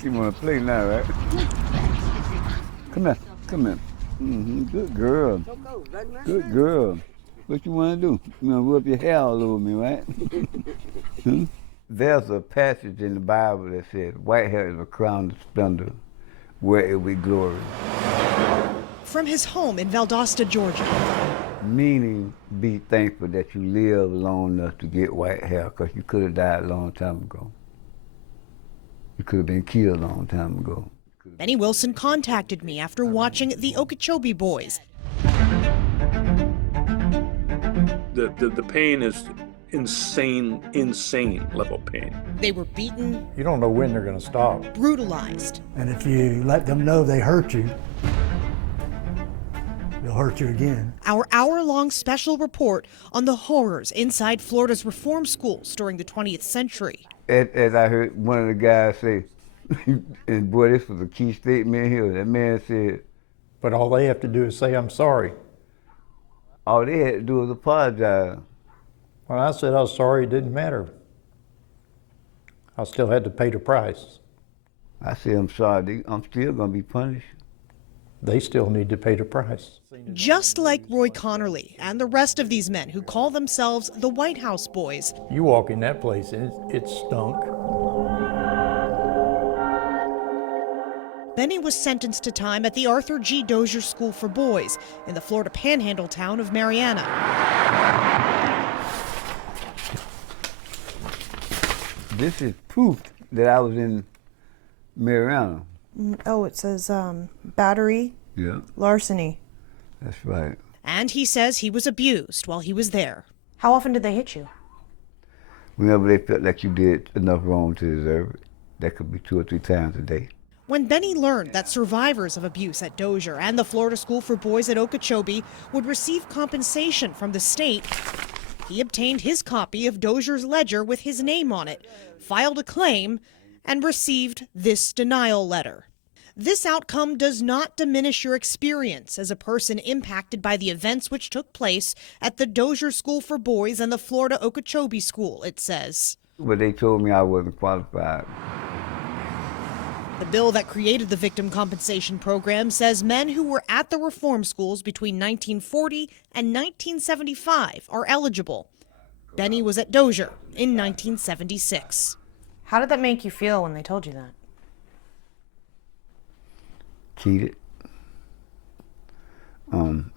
She want to play now, right? Come here, come here. Good girl. Good girl. What you want to do? You want to rub your hair all over me, right? There's a passage in the Bible that says, white hair is a crown of splendor, where it will be glory. From his home in Valdosta, Georgia. Meaning, be thankful that you live long enough to get white hair, because you could have died a long time ago. You could have been killed a long time ago. Benny Wilson contacted me after watching the Okeechobee Boys. The pain is insane level pain. They were beaten. You don't know when they're going to stop. Brutalized. And if you let them know they hurt you, they'll hurt you again. Our hour-long special report on the horrors inside Florida's reform schools during the 20th century. As I heard one of the guys say, and boy, this was a key statement here. That man said, but all they have to do is say, I'm sorry. All they had to do was apologize. When I said I was sorry, it didn't matter. I still had to pay the price. I said, I'm sorry, I'm still going to be punished. They still need to pay the price. Just like Roy Connerly and the rest of these men who call themselves the White House Boys. You walk in that place and it stunk. Benny was sentenced to time at the Arthur G. Dozier School for Boys in the Florida Panhandle town of Marianna. This is proof that I was in Marianna. Oh, it says battery, Yeah, larceny. that's right. And he says he was abused while he was there. How often did they hit you? Whenever they felt like you did enough wrong to deserve it, that could be 2 or 3 times a day. When Benny learned that survivors of abuse at Dozier and the Florida School for Boys at Okeechobee would receive compensation from the state, he obtained his copy of Dozier's ledger with his name on it, filed a claim, and received this denial letter. This outcome does not diminish your experience as a person impacted by the events which took place at the Dozier School for Boys and the Florida Okeechobee School, it says. But they told me I wasn't qualified. The bill that created the Victim Compensation Program says men who were at the reform schools between 1940 and 1975 are eligible. Benny was at Dozier in 1976. How did that make you feel when they told you that? Cheated.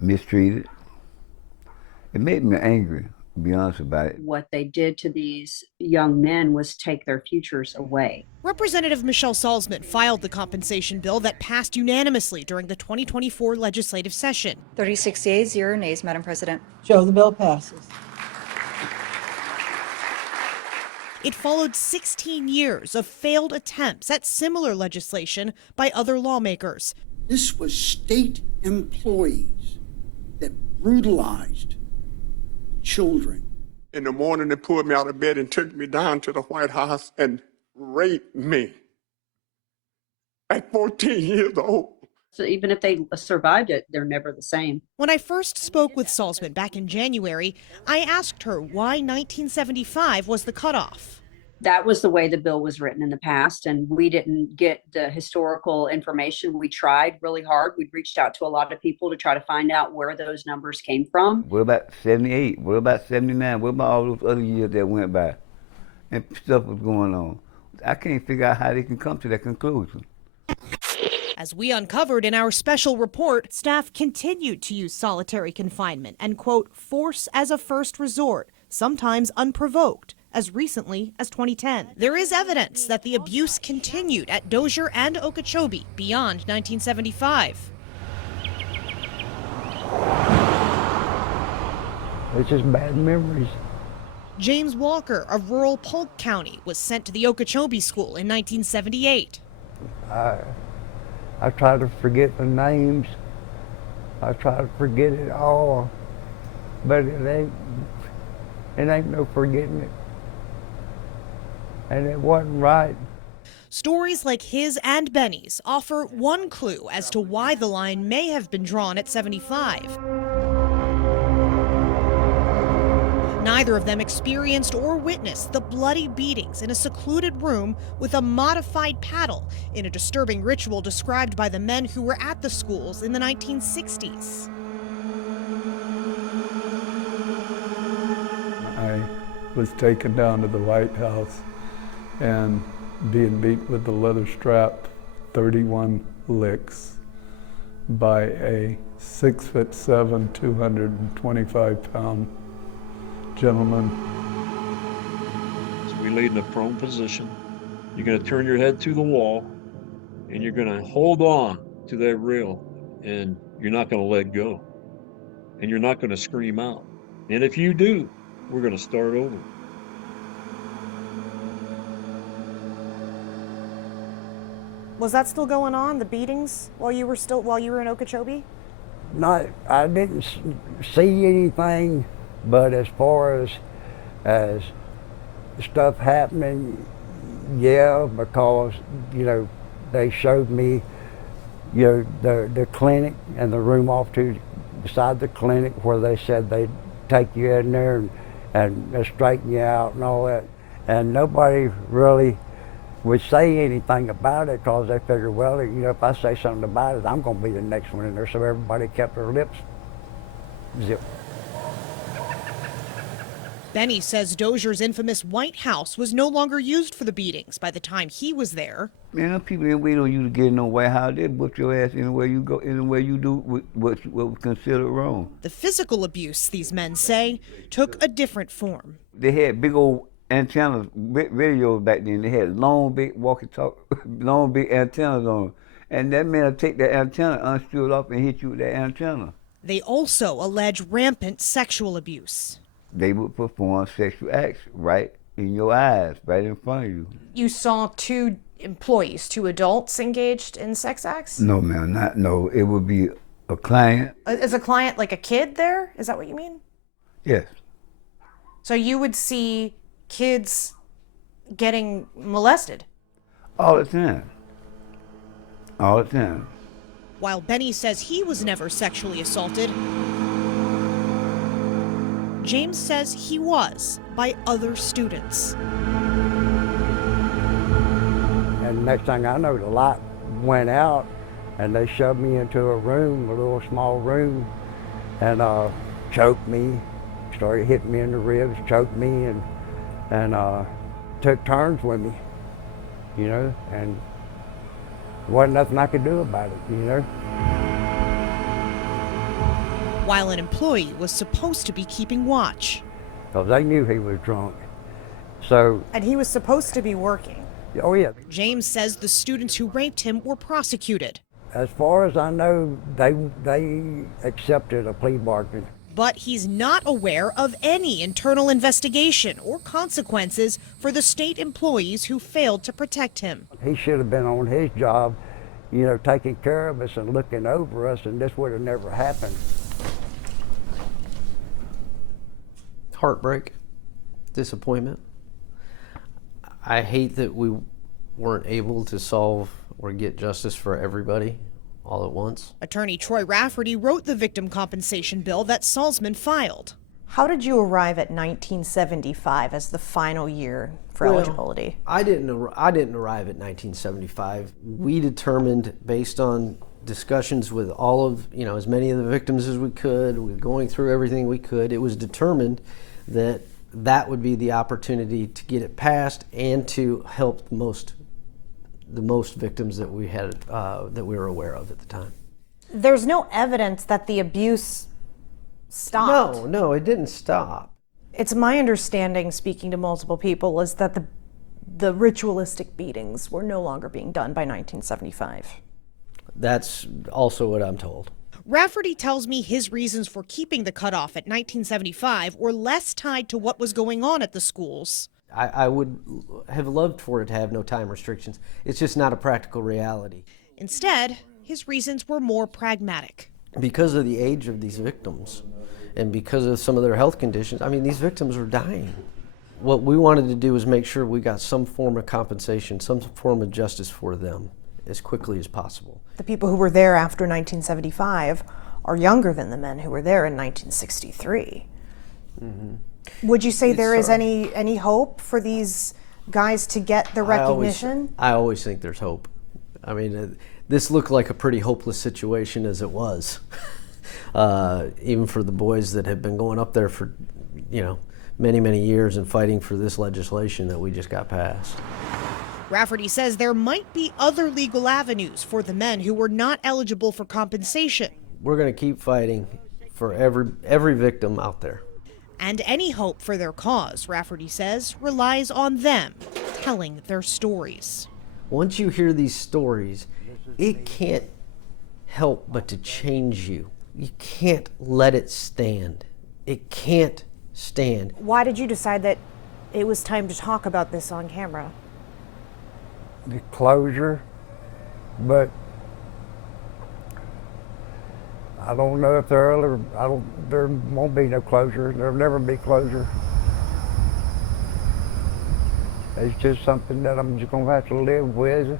Mistreated. It made me angry, to be honest about it. What they did to these young men was take their futures away. Representative Michelle Salzman filed the compensation bill that passed unanimously during the 2024 legislative session. 36 yeas, 0 nays, Madam President. Joe, the bill passes. It followed 16 years of failed attempts at similar legislation by other lawmakers. This was state employees that brutalized children. In the morning, they pulled me out of bed and took me down to the White House and raped me at 14 years old. So even if they survived it, they're never the same. When I first spoke with Salzman back in January, I asked her why 1975 was the cutoff. That was the way the bill was written in the past, and we didn't get the historical information. We tried really hard. We reached out to a lot of people to try to find out where those numbers came from. What about 78? What about 79? What about all those other years that went by? And stuff was going on. I can't figure out how they can come to that conclusion. As we uncovered in our special report, staff continued to use solitary confinement and, quote, force as a first resort, sometimes unprovoked, as recently as 2010. There is evidence that the abuse continued at Dozier and Okeechobee beyond 1975. It's just bad memories. James Walker of rural Polk County was sent to the Okeechobee School in 1978. I try to forget the names. I try to forget it all, but it ain't no forgetting it. And it wasn't right. Stories like his and Benny's offer one clue as to why the line may have been drawn at 75. Neither of them experienced or witnessed the bloody beatings in a secluded room with a modified paddle in a disturbing ritual described by the men who were at the schools in the 1960s. I was taken down to the White House and being beat with the leather strap 31 licks by a 6'7", 225-pound gentleman. So we laid in a prone position. You're going to turn your head to the wall, and you're going to hold on to that rail, and you're not going to let go. And you're not going to scream out. And if you do, we're going to start over. Was that still going on, the beatings, while you were in Okeechobee? I didn't see anything, but as far as stuff happening, yeah, because, you know, they showed me, you know, the clinic and the room off to beside the clinic where they said they'd take you in there and straighten you out and all that. And nobody really would say anything about it because they figured, well, you know, if I say something about it, I'm going to be the next one in there. So everybody kept their lips zipped. Benny says Dozier's infamous White House was no longer used for the beatings by the time he was there. Man, them people didn't wait on you to get in no White House. They put your ass anywhere you go, anywhere you do what was considered wrong. The physical abuse, these men say, took a different form. They had big old antennas, radios back then. They had long, big long, big antennas on them. And that man would take that antenna, unscrew it up, and hit you with that antenna. They also allege rampant sexual abuse. They would perform sexual acts right in your eyes, right in front of you. You saw two employees, two adults engaged in sex acts? No, ma'am, no. It would be a client. Is a client like a kid there? Is that what you mean? Yes. So you would see kids getting molested? All the time. All the time. While Benny says he was never sexually assaulted, James says he was by other students. And next thing I know, the light went out and they shoved me into a room, a little small room, and choked me, started hitting me in the ribs, choked me, and took turns with me, you know, and there wasn't nothing I could do about it, you know. While an employee was supposed to be keeping watch. Because they knew he was drunk. So. And he was supposed to be working. Oh, yeah. James says the students who raped him were prosecuted. As far as I know, they accepted a plea bargain. But he's not aware of any internal investigation or consequences for the state employees who failed to protect him. He should have been on his job, you know, taking care of us and looking over us, and this would have never happened. Heartbreak, disappointment. I hate that we weren't able to solve or get justice for everybody all at once. Attorney Troy Rafferty wrote the victim compensation bill that Salzman filed. How did you arrive at 1975 as the final year for eligibility? I didn't arrive at 1975. We determined, based on discussions with all of, you know, as many of the victims as we could, with going through everything we could, it was determined that that would be the opportunity to get it passed and to help the most victims that we had, that we were aware of at the time. There's no evidence that the abuse stopped. No, it didn't stop. It's my understanding, speaking to multiple people, is that the ritualistic beatings were no longer being done by 1975. That's also what I'm told. Rafferty tells me his reasons for keeping the cutoff at 1975 were less tied to what was going on at the schools. I would have loved for it to have no time restrictions. It's just not a practical reality. Instead, his reasons were more pragmatic. Because of the age of these victims and because of some of their health conditions, I mean, these victims were dying. What we wanted to do was make sure we got some form of compensation, some form of justice for them as quickly as possible. The people who were there after 1975 are younger than the men who were there in 1963. Mm-hmm. Would you say there is any hope for these guys to get the recognition? I always think there's hope. I mean, this looked like a pretty hopeless situation as it was, even for the boys that have been going up there for, many, many years and fighting for this legislation that we just got passed. Rafferty says there might be other legal avenues for the men who were not eligible for compensation. We're going to keep fighting for every victim out there. And any hope for their cause, Rafferty says, relies on them telling their stories. Once you hear these stories, it can't help but to change you. You can't let it stand. It can't stand. Why did you decide that it was time to talk about this on camera? The closure, but I don't know if there won't be no closure. There'll never be closure. It's just something that I'm just gonna have to live with.